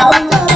Oh, you.